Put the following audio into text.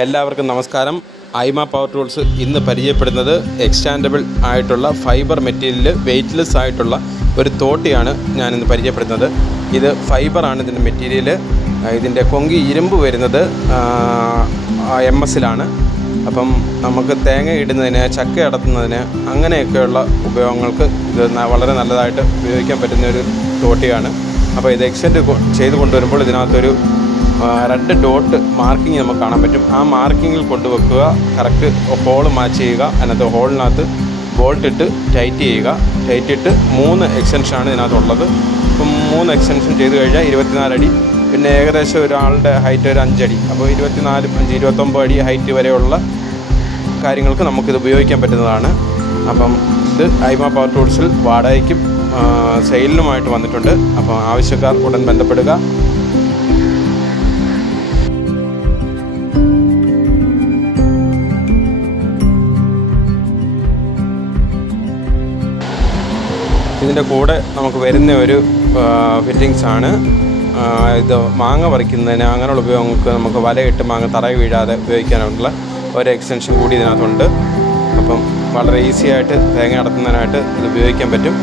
എല്ലാവർക്കും നമസ്കാരം. Aima power tools ഇന്ന് പരിചയപ്പെടുന്നത് എക്സ്റ്റാൻഡബിൾ ആയിട്ടുള്ള ഫൈബർ മെറ്റീരിയൽ വെയ്റ്റ്ലെസ് ആയിട്ടുള്ള ഒരു തോട്ടിയാണ് ഞാനിന്ന് പരിചയപ്പെടുന്നത്. ഇത് ഫൈബറാണ് ഇതിൻ്റെ മെറ്റീരിയൽ. ഇതിൻ്റെ കൊങ്കി ഇരുമ്പ് വരുന്നത് MS-ലാണ്. അപ്പം നമുക്ക് തേങ്ങ ഇടുന്നതിന്, ചക്ക അടത്തുന്നതിന്, അങ്ങനെയൊക്കെയുള്ള ഉപയോഗങ്ങൾക്ക് ഇത് വളരെ നല്ലതായിട്ട് ഉപയോഗിക്കാൻ പറ്റുന്ന ഒരു തോട്ടിയാണ്. അപ്പോൾ ഇത് എക്സ്റ്റെൻഡ് ചെയ്ത് കൊണ്ടുവരുമ്പോൾ ഇതിനകത്തൊരു റെഡ് ഡോട്ട് മാർക്കിങ് നമുക്ക് കാണാൻ പറ്റും. ആ മാർക്കിങ്ങിൽ കൊണ്ടുവെക്കുക, കറക്റ്റ് ഹോൾ മാച്ച് ചെയ്യുക. അതിനകത്ത് ഹോളിനകത്ത് ബോൾട്ട് ഇട്ട് ടൈറ്റ് ചെയ്യുക. ടൈറ്റ് ഇട്ട് 3 എക്സ്റ്റൻഷനാണ് ഇതിനകത്തുള്ളത്. ഇപ്പം 3 എക്സ്റ്റൻഷൻ ചെയ്ത് കഴിഞ്ഞാൽ 24 അടി. പിന്നെ ഏകദേശം ഒരാളുടെ ഹൈറ്റ് ഒരു 5 അടി. അപ്പോൾ 24, 5, 29 അടി ഹൈറ്റ് വരെയുള്ള കാര്യങ്ങൾക്ക് നമുക്കിത് ഉപയോഗിക്കാൻ പറ്റുന്നതാണ്. അപ്പം ഇത് ഐമ പവർ ടൂൾസിൽ വാടകയ്ക്കും സെയിലിനുമായിട്ട് വന്നിട്ടുണ്ട്. അപ്പോൾ ആവശ്യക്കാർ ഉടൻ ബന്ധപ്പെടുക. ഇതിൻ്റെ കൂടെ നമുക്ക് വരുന്ന ഒരു ഫിറ്റിങ്സാണ്. ഇത് മാങ്ങ പറിക്കുന്നതിന് അങ്ങനെയുള്ള ഉപയോഗങ്ങൾക്ക് നമുക്ക് വലയിട്ട് മാങ്ങ തറയിൽ വീഴാതെ ഉപയോഗിക്കാനുള്ള ഒരു എക്സ്റ്റൻഷൻ കൂടി ഇതിനകത്തുണ്ട്. അപ്പം വളരെ ഈസി ആയിട്ട് തേങ്ങ അടത്തുന്നതിനായിട്ട് ഇത് ഉപയോഗിക്കാൻ പറ്റും.